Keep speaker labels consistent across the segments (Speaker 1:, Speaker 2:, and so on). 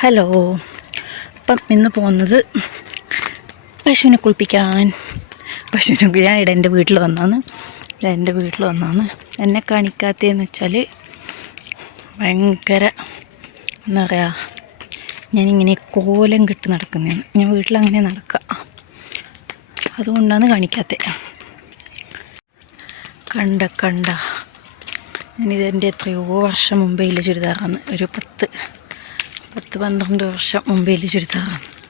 Speaker 1: Hello. അപ്പം ഇന്ന് പോകുന്നത് പശുവിനെ കുളിപ്പിക്കാൻ. പശുവിനെ ഇവിടെ എന്റെ വീട്ടിൽ വന്നാന്ന് എന്റെ വീട്ടിൽ വന്നാന്ന് എന്നെ കാണിക്കാത്തതെന്ന് വെച്ചാൽ ഭയങ്കര എന്താ പറയുക ഞാനിങ്ങനെ കോലം കെട്ട് നടക്കുന്നതെന്ന് ഞാൻ വീട്ടിലങ്ങനെ നടക്കുക. അതുകൊണ്ടാണ് കാണിക്കാത്തത്. കണ്ട കണ്ട. ഞാനിതെന്റെ എത്രയോ വർഷം മുമ്പേ ഇല്ല ചുരിദാറാണ്. ഒരു പത്ത് പത്ത് പന്ത്രണ്ട് വർഷം മുമ്പേ ചുരിദാർ.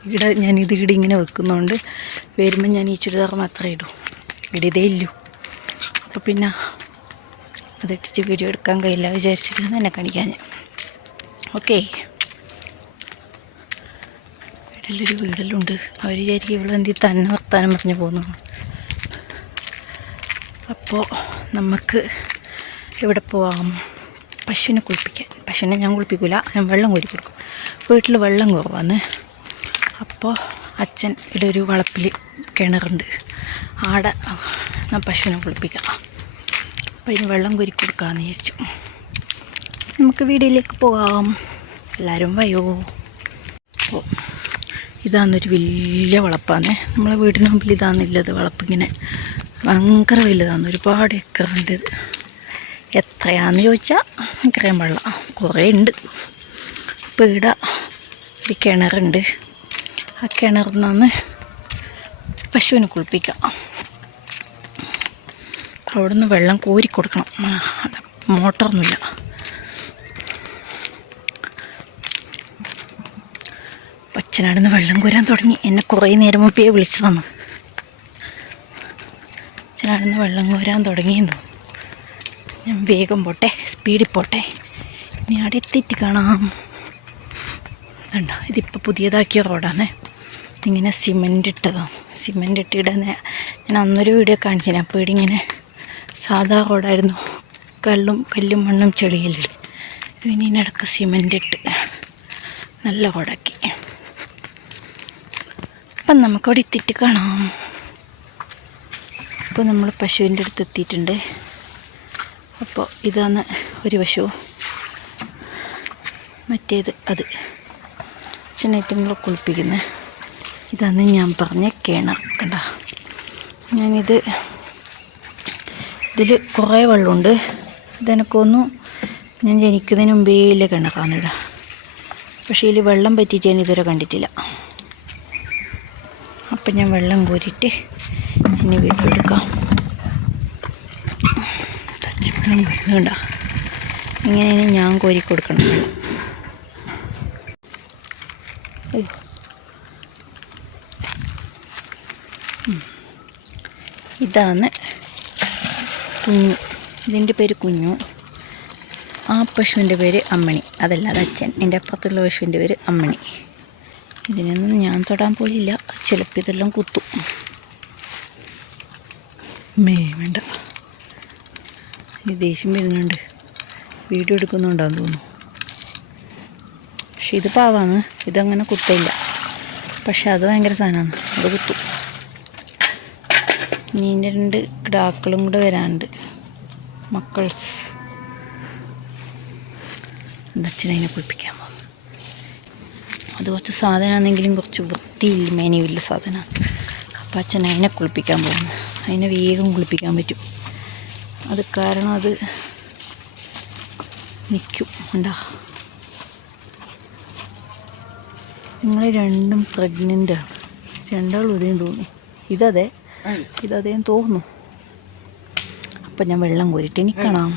Speaker 1: ഇവിടെ ഞാൻ ഇത് ഇവിടെ ഇങ്ങനെ വെക്കുന്നതുകൊണ്ട് വരുമ്പോൾ ഞാൻ ഈ ചുരിദാർ മാത്രമേ ഇടൂ. ഇവിടെ ഇതേ ഇല്ലു. അപ്പോൾ പിന്നെ അതിട്ടിട്ട് വീഡിയോ എടുക്കാൻ കഴിയില്ല വിചാരിച്ചിട്ട് എന്നെ കാണിക്കാൻ. ഞാൻ ഓക്കേ. വീട്ടിലൊരു വീടെല്ലാം അവർ വിചാരിക്കും ഇവളെന്തി തന്നെ വർത്താനം പറഞ്ഞു പോകുന്നു. അപ്പോൾ നമുക്ക് എവിടെ പോവാം? പശുവിനെ കുളിപ്പിക്കാൻ. പശുവിനെ ഞാൻ കുളിപ്പിക്കില്ല ഞാൻ വെള്ളം കോരി കൊടുക്കും. വീട്ടിൽ വെള്ളം കുറവാണ്. അപ്പോൾ അച്ഛൻ ഇവിടെ ഒരു വളപ്പിൽ കിണറുണ്ട്. ആടെ ഞാൻ പശുവിനെ കുളിപ്പിക്കാം. അപ്പോൾ ഇതിന് വെള്ളം കുരു കൊടുക്കാമെന്ന് വിചാരിച്ചു. നമുക്ക് വീടിലേക്ക് പോകാം. എല്ലാവരും വയോ അപ്പോൾ ഇതാന്നൊരു വലിയ വളപ്പാണ്. നമ്മളെ വീടിന് മുമ്പിൽ ഇതാന്നില്ലത് വളപ്പിങ്ങനെ ഭയങ്കര വലുതാണ്. ഒരുപാട് ഏക്കറുണ്ട് ഇത്. എത്രയാണെന്ന് ചോദിച്ചാൽ എനിക്കറിയാൻ പാടില്ല കുറേ ഉണ്ട്. ഇപ്പം ഇവിടെ ഒരു കിണറുണ്ട്. ആ കിണറിൽ നിന്ന് പശുവിനെ കുളിപ്പിക്കാം. അവിടെ നിന്ന് വെള്ളം കോരി കൊടുക്കണം. മോട്ടറൊന്നുമില്ല. അച്ഛനാടുന്ന് വെള്ളം കോരാൻ തുടങ്ങി. എന്നെ കുറേ നേരം മുമ്പേ വിളിച്ചു തന്നു. അച്ഛനാടുന്ന് വെള്ളം കോരാൻ തുടങ്ങിയെന്നു. ഞാൻ വേഗം പോട്ടെ സ്പീഡിൽ പോട്ടെ. ഇനി അവിടെ എത്തിയിട്ട് കാണാം. കണ്ട? ഇതിപ്പോൾ പുതിയതാക്കിയ റോഡാണ്. ഇതിങ്ങനെ സിമന്റ് ഇട്ടതാണ് സിമന്റ് ഇട്ടിടുന്ന ഞാൻ അന്നൊരു വീഡിയോ കാണിച്ചിന്. അപ്പോൾ ഇങ്ങനെ സാധാ റോഡായിരുന്നു. കല്ലും കല്ലും മണ്ണും ചെളിയല്ലേ. പിന്നെ ഇതിനിടക്ക് സിമന്റ് ഇട്ട് നല്ല റോഡാക്കി. അപ്പം നമുക്കവിടെ എത്തിയിട്ട് കാണാം. ഇപ്പോൾ നമ്മൾ പശുവിന്റെ അടുത്ത് എത്തിയിട്ടുണ്ട്. അപ്പോൾ ഇതാണ് ഒരു പശു. മറ്റേത് അത്. അച്ഛനായിട്ട് നമ്മൾ കുളിപ്പിക്കുന്നത് ഇതാണ് ഞാൻ പറഞ്ഞ കിണർ കണ്ട? ഞാനിത് ഇതിൽ കുറേ വെള്ളമുണ്ട്. ഇതെനക്കൊന്നു ഞാൻ ജനിക്കുന്നതിന് മുമ്പേ ഇല്ല കിണറാണ് ഇവിടെ പക്ഷേ ഇതിൽ വെള്ളം പറ്റിയിട്ട് ഞാൻ ഇതുവരെ കണ്ടിട്ടില്ല. അപ്പം ഞാൻ വെള്ളം കോരിയിട്ട് ഇനി വീട്ടിൽ എടുക്കാം. പച്ചവെള്ളം വരുന്നുണ്ടോ ഇങ്ങനെ ഞാൻ കോരി കൊടുക്കണം. ഇതാണ് കുഞ്ഞു. ഇതിന്റെ പേര് കുഞ്ഞു. ആ പശുവിന്റെ പേര് അമ്മണി. അതല്ലാതെ അച്ഛൻ. എന്റെ അപ്പുറത്തുള്ള പശുവിന്റെ പേര് അമ്മണി. ഇതിനൊന്നും ഞാൻ തൊടാൻ പോലില്ല. ചിലപ്പോൾ ഇതെല്ലാം കുത്തും. മേ വേണ്ട. ദേഷ്യം വരുന്നുണ്ട്. വീഡിയോ എടുക്കുന്നുണ്ടാന്ന് തോന്നുന്നു. പക്ഷെ ഇത് പാവാണ്. ഇതങ്ങനെ കുത്തയില്ല. പക്ഷെ അത് ഭയങ്കര സാധനമാണ്. അത് കുത്തും. ഇനി രണ്ട് കിടാക്കളും കൂടെ വരാനുണ്ട്. മക്കൾസ്. അച്ഛനെ കുളിപ്പിക്കാൻ പോകും അത് കുറച്ച് സാധനമാണെങ്കിലും കുറച്ച് വൃത്തിയില്ല മെനുവില്ല സാധനമാണ്. അപ്പം അച്ഛൻ അതിനെ കുളിപ്പിക്കാൻ പോകുന്നു. അതിനെ വേഗം കുളിപ്പിക്കാൻ പറ്റും. അത് കാരണം അത് നിൽക്കും. ഉണ്ടാ നിങ്ങൾ രണ്ടും പ്രഗ്നന്റാണ് രണ്ടാളും ഇതേം തോന്നുന്നു. ഇതതെ. ഇതതേന്ന് തോന്നുന്നു. അപ്പം ഞാൻ വെള്ളം കോരിട്ട് നിൽക്കണം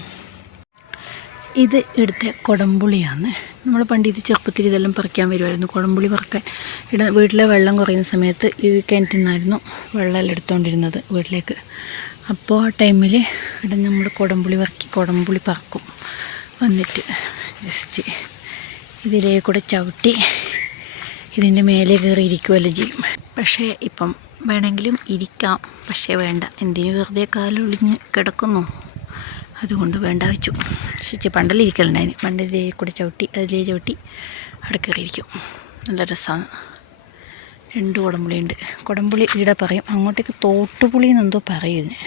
Speaker 1: ഇത് ഇവിടുത്തെ കുടംപുളിയാണ് നമ്മൾ പണ്ട് ഇത് ചെറുപ്പത്തിൽ ഇതെല്ലാം പറിക്കാൻ വരുമായിരുന്നു കുടംപുളി പറക്കാൻ ഇവിടെ വീട്ടിലെ വെള്ളം കുറയുന്ന സമയത്ത് ഈ കിണറ്റിൽ നിന്നായിരുന്നു വെള്ളമെല്ലാം എടുത്തുകൊണ്ടിരുന്നത് വീട്ടിലേക്ക്. അപ്പോൾ ആ ടൈമിൽ ഇവിടെ നമ്മൾ കുടംപുളി പറക്കി കുടംപുളി പറക്കും. വന്നിട്ട് ജസ്റ്റ് ഇതിലേ കൂടെ ചവിട്ടി ഇതിന്റെ മേലെ കയറി ഇരിക്കുമല്ലോ ചെയ്യും പക്ഷേ ഇപ്പം വേണമെങ്കിലും ഇരിക്കാം. പക്ഷേ വേണ്ട. എന്തിനു വെറുതെ കാലൊളിഞ്ഞ് കിടക്കുന്നു? അതുകൊണ്ട് വേണ്ട വെച്ചു. ശിച്ച് പണ്ടല്ലേ ഇരിക്കലുണ്ടായിന്? പണ്ട് ഇതേ കൂടെ ചവിട്ടി അതിലേ ചവിട്ടി അവിടെ കയറിയിരിക്കും. നല്ല രസമാണ്. രണ്ട് കുടംപുളിയുണ്ട്. കുടംപുളി ഇവിടെ പറയും അങ്ങോട്ടേക്ക് തോട്ടുപുളി എന്നെന്തോ പറയുന്നത്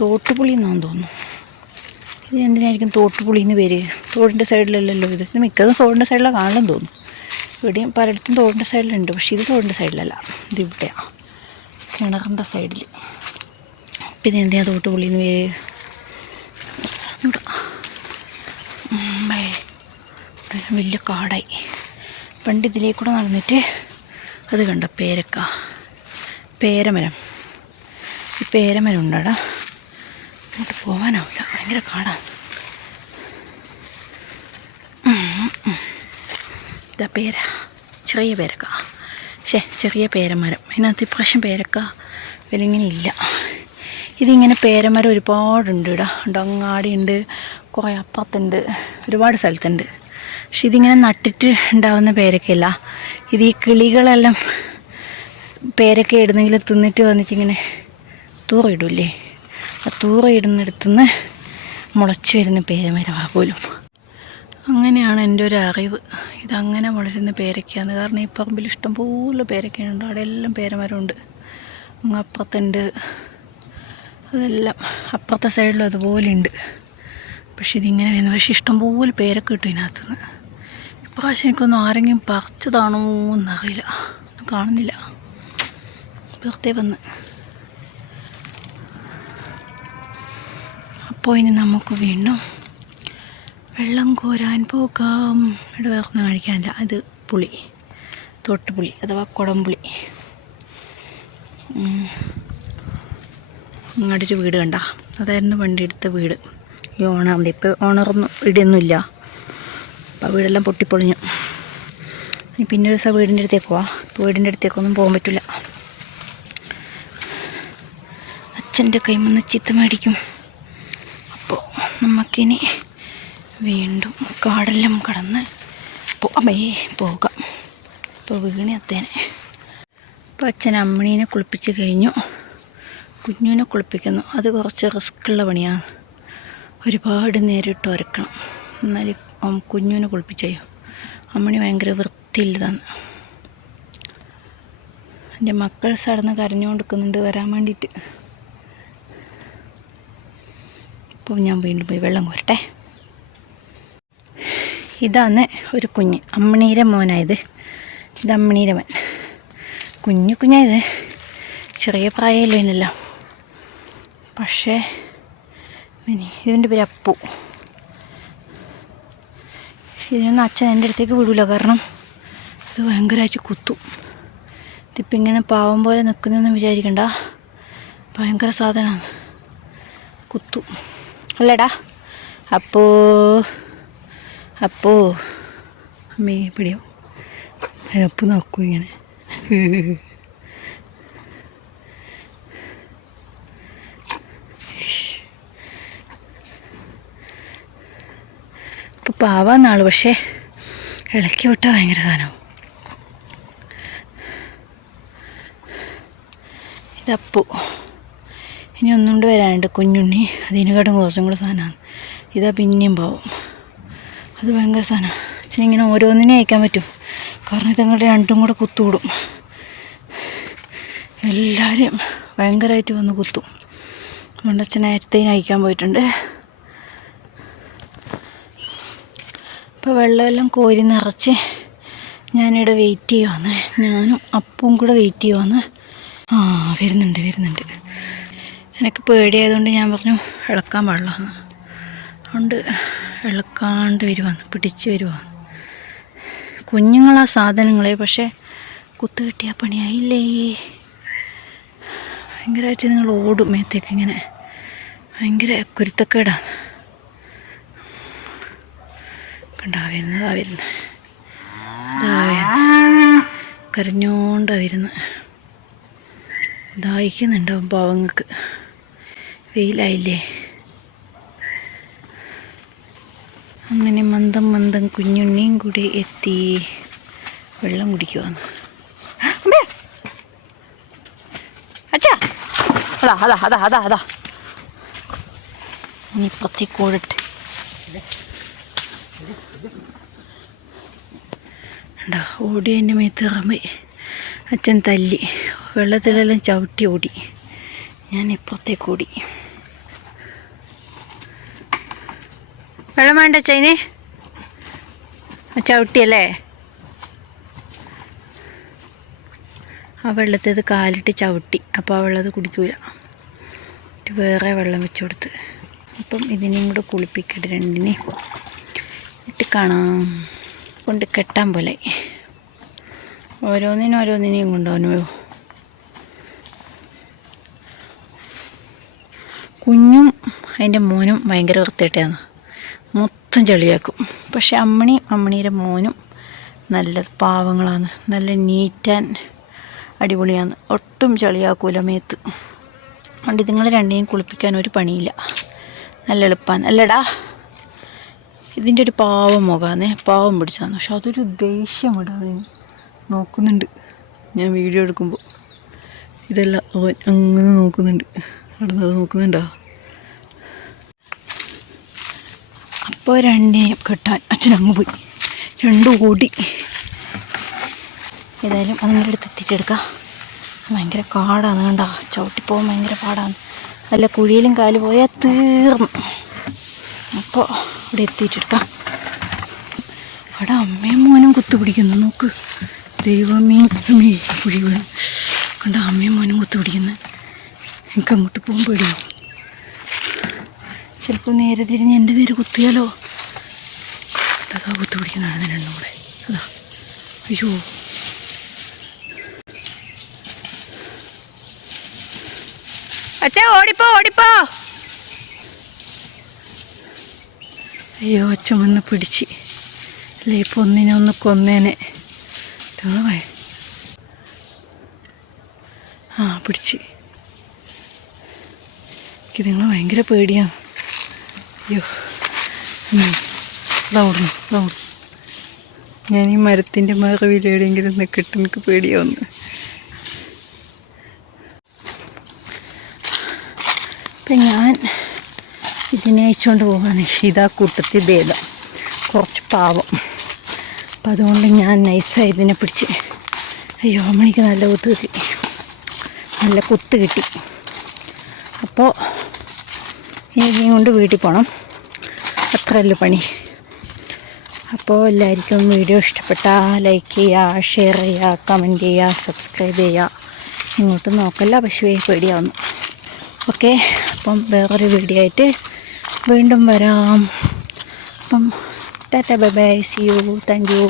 Speaker 1: തോട്ടുപുളി എന്നാന്ന് തോന്നുന്നു. ഇത് എന്തിനായിരിക്കും തോട്ടുപുളി എന്ന് പേര്? തോടിന്റെ സൈഡിലല്ലല്ലോ ഇത്. മിക്കതും തോടിന്റെ സൈഡിലാണ് കാണാൻ തോന്നുന്നു. ഇവിടെയും പലയിടത്തും തോടിന്റെ സൈഡിലുണ്ട്. പക്ഷേ ഇത് തോടിന്റെ സൈഡിലല്ല. ഇത് ഇവിടെയാണ് കിണറിന്റെ സൈഡിൽ. അപ്പം ഇതെന്താ തോട്ട് പുള്ളിന്ന് പേര് വലിയ കാടായി. പണ്ട് ഇതിലേക്കൂടെ നടന്നിട്ട് അത് കണ്ട? പേരക്ക. പേരമരം. ഈ പേരമരം ഉണ്ടാടാ? അങ്ങോട്ട് പോകാനാവില്ല ഭയങ്കര കാടാണ് ഇതാ പേര. ചെറിയ പേരക്ക. ശേ ചെറിയ പേരമരം. അതിനകത്ത് ഇപ്രാവശ്യം പേരക്ക വലിങ്ങനെ ഇല്ല. ഇതിങ്ങനെ പേരമരം ഒരുപാടുണ്ട് ഇവിടെ. ഉണ്ട് കുറേ അപ്പുറത്തുണ്ട് ഒരുപാട് സ്ഥലത്തുണ്ട്. പക്ഷെ ഇതിങ്ങനെ നട്ടിട്ട് ഉണ്ടാവുന്ന പേരക്കയല്ല. ഇത് ഈ കിളികളെല്ലാം പേരക്ക ഇടുന്നെങ്കിൽ തിന്നിട്ട് വന്നിട്ടിങ്ങനെ തൂറയിടൂലേ ആ തൂറയിടുന്നിടത്തുനിന്ന് മുളച്ച് വരുന്ന പേരമരമാണ് പോലും. അങ്ങനെയാണ് എന്റെ ഒരു അറിവ്. ഇതങ്ങനെ വളരുന്ന പേരയ്ക്കാന്ന് കാരണം ഈ പറമ്പിൽ ഇഷ്ടംപോലെ പേരയ്ക്കയുണ്ട് അവിടെ എല്ലാം പേരമരമുണ്ട് അങ്ങ് അപ്പുറത്തുണ്ട്. അതെല്ലാം അപ്പുറത്തെ സൈഡിലും അതുപോലെ ഉണ്ട്. പക്ഷെ ഇതിങ്ങനെ വരുന്നു. പക്ഷെ ഇഷ്ടംപോലെ പേരൊക്കെ കിട്ടും ഇതിനകത്തുനിന്ന്. ഇപ്രാവശ്യം എനിക്കൊന്നും ആരെങ്കിലും പറിച്ചതാണോ എന്നറിയില്ല. കാണുന്നില്ല. വെറുതെ വന്ന്. അപ്പോൾ ഇനി നമുക്ക് വീണ്ടും വെള്ളം കോരാൻ പോകാം. ഇവിടെ വേറൊന്നും കാണിക്കാനില്ല. അത് പുളി. തൊട്ടുപുളി അഥവാ കുടംപുളി പുളി. അങ്ങോട്ട് ഒരു വീട് കണ്ട. അതായിരുന്നു വണ്ടി എടുത്ത വീട്. ഈ ഓണറിന്റെ ഇപ്പോൾ ഓണറൊന്നും ഇടിയൊന്നുമില്ല. അപ്പോൾ വീടെല്ലാം പൊട്ടിപ്പൊളിഞ്ഞു. പിന്നെ ഒരു ദിവസം വീടിന്റെ അടുത്തേക്ക് പോവാം. വീടിന്റെ അടുത്തേക്കൊന്നും പോകാൻ പറ്റില്ല. അച്ഛന്റെ കൈമന്ന് ചിത്ത മേടിക്കും അപ്പോൾ നമുക്കിനി വീണ്ടും കാടെല്ലാം കടന്ന് പോമേ പോകാം. ഇപ്പോൾ വീണി അത്തേനെ. ഇപ്പോൾ അച്ഛൻ അമ്മണീനെ കുളിപ്പിച്ച് കഴിഞ്ഞു. കുഞ്ഞുവിനെ കുളിപ്പിക്കുന്നു. അത് കുറച്ച് റിസ്ക്കുള്ള പണിയാണ്. ഒരുപാട് നേരിട്ട് ഉരക്കണം എന്നാൽ കുഞ്ഞുവിനെ കുളിപ്പിച്ചോ അമ്മണി ഭയങ്കര വൃത്തിയില്ലതാണ് എന്റെ മക്കൾ സടന്ന് കരഞ്ഞുകൊണ്ടിരിക്കുന്നുണ്ട് വരാൻ വേണ്ടിയിട്ട്. ഇപ്പോൾ ഞാൻ വീണ്ടും പോയി വെള്ളം കോരട്ടെ. ഇതാണ് ഒരു കുഞ്ഞ് അമ്മണീരെ മോനായത്. ഇത് അമ്മണീര മോൻ കുഞ്ഞു കുഞ്ഞായത്. ചെറിയ പ്രായമല്ലോ ഇതിനല്ലോ പക്ഷേ ഇതിന്റെ പേര് അപ്പു. ഇതിനൊന്നും അച്ഛൻ എന്റെ അടുത്തേക്ക് വിടില്ല കാരണം ഇത് ഭയങ്കരമായിട്ട് കുത്തും. ഇതിപ്പോൾ ഇങ്ങനെ പാവം പോലെ നിൽക്കുന്നതെന്ന് വിചാരിക്കണ്ട. ഭയങ്കര സാധനമാണ്. കുത്തു. അല്ലേടാ? അപ്പോ അപ്പോ അമ്മേ പിടിയോ? അപ്പോൾ നോക്കൂ ഇങ്ങനെ. ഇപ്പൊ പാവാന്നാൾ പക്ഷേ ഇളക്കി വിട്ടാൽ ഭയങ്കര സാധനവും ഇതപ്പു. ഇനി ഒന്നുകൊണ്ട് വരാനുണ്ട് കുഞ്ഞുണ്ണി. അതിനെക്കാട്ടും കുറച്ചും കൂടെ സാധനമാണ്. ഇതാ പിന്നെയും പാവം. അത് ഭയങ്കര സാധനം. പക്ഷേ ഇങ്ങനെ ഓരോന്നിനെ അയക്കാൻ പറ്റും. കാരണം ഇതങ്ങളുടെ രണ്ടും കൂടെ കുത്തുവിടും. എല്ലാവരും ഭയങ്കരമായിട്ട് വന്ന് കുത്തും. അതുകൊണ്ട് അച്ഛൻ നേരത്തേന് അയക്കാൻ പോയിട്ടുണ്ട്. ഇപ്പോൾ വെള്ളമെല്ലാം കോരി നിറച്ച് ഞാനിവിടെ വെയിറ്റ് ചെയ്യുവാന്ന് ഞാനും അപ്പവും കൂടെ വെയിറ്റ് ചെയ്യുവാന്ന് ആ വരുന്നുണ്ട് വരുന്നുണ്ട്. എനിക്ക് പേടിയായതുകൊണ്ട് ഞാൻ പറഞ്ഞു ഇളക്കാൻ പാടില്ല. അതുകൊണ്ട് ഇളക്കാണ്ട് വരുവാന്ന് പിടിച്ച് വരുവാന്ന് കുഞ്ഞുങ്ങളാ സാധനങ്ങളെ പക്ഷേ കുത്ത് കിട്ടിയ പണിയായില്ലേ ഭയങ്കരമായിട്ട് നിങ്ങൾ ഓടും മേത്തേക്ക് ഇങ്ങനെ. ഭയങ്കര കുരുത്തക്കേടാണ് കണ്ടാ വരുന്നതാ വരുന്നത് കരഞ്ഞോണ്ടാ വരുന്നത് ദാഹിക്കുന്നുണ്ടാവും പാവങ്ങൾക്ക്. വെയിലായില്ലേ? അങ്ങനെ മന്ദം മന്ദം കുഞ്ഞുണ്ണിയും കൂടി എത്തി. വെള്ളം കുടിക്കുവാന്ന്! അച്ഛാ! അതാ അതാ അതാ അതാ അതാ. ഇനി ഉണ്ടാ ഓടി എന്റെ മേത്ത് ഇറമ്പി അച്ഛൻ തല്ലി. വെള്ളത്തിലെല്ലാം ചവിട്ടി ഓടി. ഞാൻ ഇപ്പുറത്തേക്ക് ഓടി. വെള്ളം വേണ്ട ചൈന്. ചവിട്ടിയല്ലേ? ആ വെള്ളത്തിൽ കാലിട്ട് ചവിട്ടി. അപ്പോൾ ആ വെള്ളം അത് കുടിക്കൂല വേറെ വെള്ളം വെച്ച് കൊടുത്ത്. അപ്പം ഇതിനെയും കൂടെ കുളിപ്പിക്കട്ടെ രണ്ടിനെയും. ഇട്ട് കാണാം. കൊണ്ട് കെട്ടാൻ പോലെ. ഓരോന്നിനും ഓരോന്നിനെയും കൊണ്ടുപോകാനോ കുഞ്ഞും അതിന്റെ മോനും ഭയങ്കര വൃത്തിയിട്ടാണ് മൊത്തം ചെളിയാക്കും. പക്ഷെ അമ്മണിയും അമ്മണിയുടെ മോനും നല്ല പാവങ്ങളാണ്. നല്ല നീറ്റ് ആൻഡ് അടിപൊളിയാണ്. ഒട്ടും ചെളിയാക്കൂല മേത്ത്. അതുകൊണ്ട് ഇതുങ്ങൾ രണ്ടിനെയും കുളിപ്പിക്കാൻ ഒരു പണിയില്ല. നല്ല എളുപ്പമാണ് അല്ലടാ ഇതിന്റെ ഒരു പാവം മുഖാന്നേ. പാവം പിടിച്ചാന്ന് പക്ഷെ അതൊരു ദേഷ്യം ഇടാതെ നോക്കുന്നുണ്ട്. ഞാൻ വീഡിയോ എടുക്കുമ്പോൾ ഇതെല്ലാം അവൻ അങ്ങനെ നോക്കുന്നുണ്ട്. അവിടെ നോക്കുന്നുണ്ടോ? അപ്പോൾ രണ്ടിനെയും കെട്ടാൻ അച്ഛൻ അങ്ങ് പോയി. രണ്ടും ഓടി ഏതായാലും അതിന്റെ അടുത്ത് എത്തിച്ചെടുക്കാം. ഭയങ്കര കാടാണ് കണ്ട? ചവിട്ടിപ്പോകാൻ ഭയങ്കര പാടാണ്. അല്ല കുഴിയിലും കാൽ പോയാൽ തീർന്നു. അപ്പോൾ ഇവിടെ എത്തിയിട്ടെടുക്കാം അവിടെ അമ്മയും മോനും കുത്തുപിടിക്കുന്നു നോക്ക്. ദൈവമേ കുഴി വീണ്. കണ്ട അമ്മയും മോനും കുത്തുപിടിക്കുന്നു എനിക്ക് അങ്ങോട്ട് പോകുമ്പോൾ പേടിയോ ചിലപ്പോൾ നേരെ തിരിഞ്ഞ് എന്റെ നേരെ കുത്തിയാലോ? അതാ കുത്തുപിടിക്കുന്നതാണ് രണ്ടും കൂടെ അതാ. അയ്യോ. അച്ഛാ ഓടിപ്പോ ഓടിപ്പോ. അയ്യോ അച്ഛൻ വന്ന് പിടിച്ച്. അല്ലേ ഇപ്പൊ ഒന്നിനെ ഒന്ന് കൊന്നേനെ. ആ പിടിച്ച്. എനിക്ക് നിങ്ങളെ ഭയങ്കര പേടിയാണ് അയ്യോ. ഉം. ദാ ഓടുന്നു ദാ ഓടുന്നു. ഞാൻ ഈ മരത്തിന്റെ മറവിൽ എവിടെയെങ്കിലും നിൽക്കട്ടെ എനിക്ക് പേടിയാവുന്നു അപ്പം ഞാൻ ഇതിനെ അയച്ചുകൊണ്ട് പോകാൻ ഇതാ കൂട്ടത്തിൽ ഭേദം. കുറച്ച് പാവം. അപ്പം അതുകൊണ്ട് ഞാൻ നൈസായി ഇതിനെ പിടിച്ച്. അയ്യോ അമ്മണിക്ക് നല്ല കുത്ത് കിട്ടി. നല്ല കുത്ത് കിട്ടി. അപ്പോൾ ഇനിയും കൊണ്ട് വീട്ടിൽ പോകണം അത്രയല്ല പണി. അപ്പോൾ എല്ലാവർക്കും വീഡിയോ ഇഷ്ടപ്പെട്ടാൽ ലൈക്ക് ചെയ്യുക ഷെയർ ചെയ്യുക കമന്റ് ചെയ്യുക സബ്സ്ക്രൈബ് ചെയ്യുക. ഇങ്ങോട്ട് നോക്കല്ല പശുവേ പേടിയാവുന്നു. ഓക്കെ അപ്പം വേറൊരു വീഡിയോ ആയിട്ട് വീണ്ടും വരാം. അപ്പം tata bye bye see you thank you